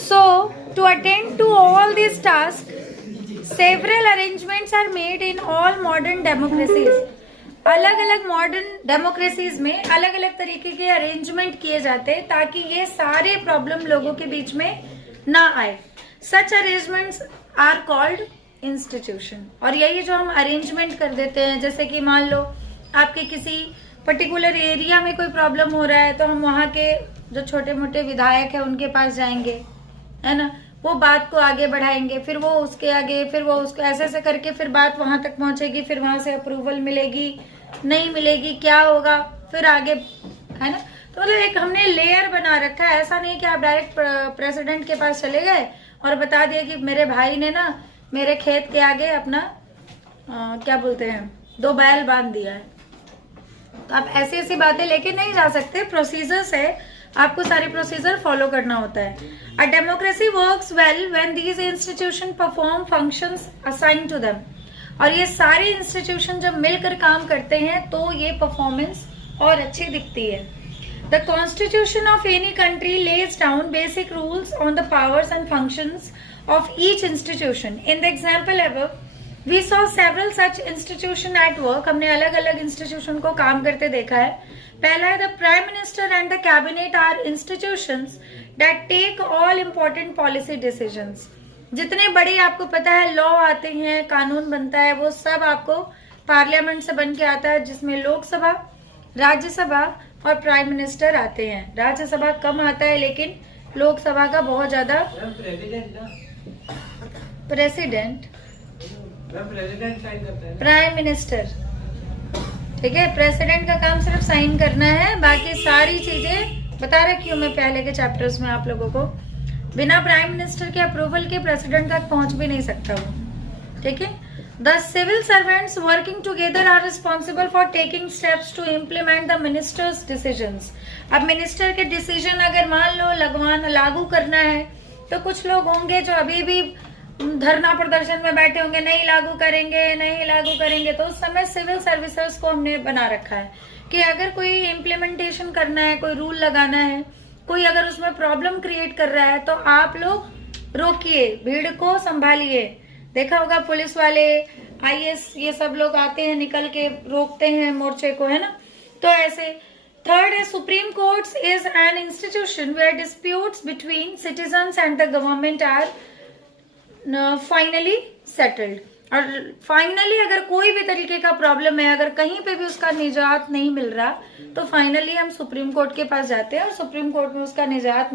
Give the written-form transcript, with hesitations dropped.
So, to attend to all these tasks, several arrangements are made in all modern democracies. अलग अलग modern democracies में अलग अलग तरीके के अरेंजमेंट किए जाते हैं ताकि ये सारे प्रॉब्लम लोगों के बीच में ना आए. सच अरेंजमेंट्स आर कॉल्ड इंस्टीट्यूशन. और यही जो हम अरेंजमेंट कर देते हैं, जैसे कि मान लो आपके किसी पर्टिकुलर एरिया में कोई प्रॉब्लम हो रहा है तो हम वहां के जो छोटे मोटे विधायक है उनके पास जाएंगे, है ना, वो बात को आगे बढ़ाएंगे, फिर वो उसके आगे, फिर वो उसको ऐसे ऐसे करके फिर बात वहां तक पहुंचेगी, फिर वहां से अप्रूवल मिलेगी, नहीं मिलेगी, क्या होगा, फिर आगे, है ना. तो मतलब एक हमने लेयर बना रखा है. ऐसा नहीं कि आप डायरेक्ट प्रेसिडेंट के पास चले गए और बता दिया कि मेरे भाई ने ना मेरे खेत के आगे अपना क्या बोलते हैं 2 बैल बांध दिया है. तो आप ऐसी ऐसी बातें लेके नहीं जा सकते. प्रोसीजर्स है, आपको सारे प्रोसीजर फॉलो करना होता है. A democracy works well when these institution perform functions assign to them. और ये सारे इंस्टीट्यूशन जब मिलकर काम करते हैं तो ये परफॉर्मेंस और अच्छी दिखती है. The constitution of any country lays down basic rules on the powers and functions of each institution. In the example above we saw several such institution at work. हमने अलग अलग इंस्टीट्यूशन को काम करते देखा है. पहला है the prime minister and the cabinet are institutions that take all important policy decisions. जितने बड़े आपको पता है लॉ आते हैं, कानून बनता है, वो सब आपको पार्लियामेंट से बन के आता है, जिसमें लोकसभा, राज्यसभा और प्राइम मिनिस्टर आते हैं. राज्यसभा कम आता है लेकिन लोकसभा का बहुत ज्यादा. प्रेसिडेंट प्राइम मिनिस्टर, ठीक है. प्रेसिडेंट का काम सिर्फ साइन करना है, बाकी सारी चीजें बता रखी हूँ मैं पहले के चैप्टर्स में आप लोगों को. बिना प्राइम मिनिस्टर के अप्रूवल के प्रेसिडेंट तक पहुंच भी नहीं सकता वो, ठीक है. The civil servants working together are responsible for taking steps to implement the minister's decisions. अब मिनिस्टर के डिसीजन अगर मान लो लागू करना है तो कुछ लोग होंगे जो अभी भी धरना प्रदर्शन में बैठे होंगे, नहीं लागू करेंगे, नहीं लागू करेंगे. तो उस समय सिविल सर्विसेज को हमने बना रखा है कि अगर कोई इम्प्लीमेंटेशन करना है, कोई रूल लगाना है, कोई अगर उसमें प्रॉब्लम क्रिएट कर रहा है तो आप लोग रोकिए, भीड़ को संभालिए. देखा होगा पुलिस वाले, आईएएस, ये सब लोग आते हैं, निकल के रोकते हैं मोर्चे को, है ना. तो ऐसे. थर्ड है supreme courts is an institution where disputes between citizens and the government are finally settled. और फाइनली अगर कोई भी तरीके का प्रॉब्लम है, अगर कहीं पे भी उसका निजात नहीं मिल रहा तो फाइनली हम सुप्रीम कोर्ट के पास जाते हैं और सुप्रीम कोर्ट में उसका निजात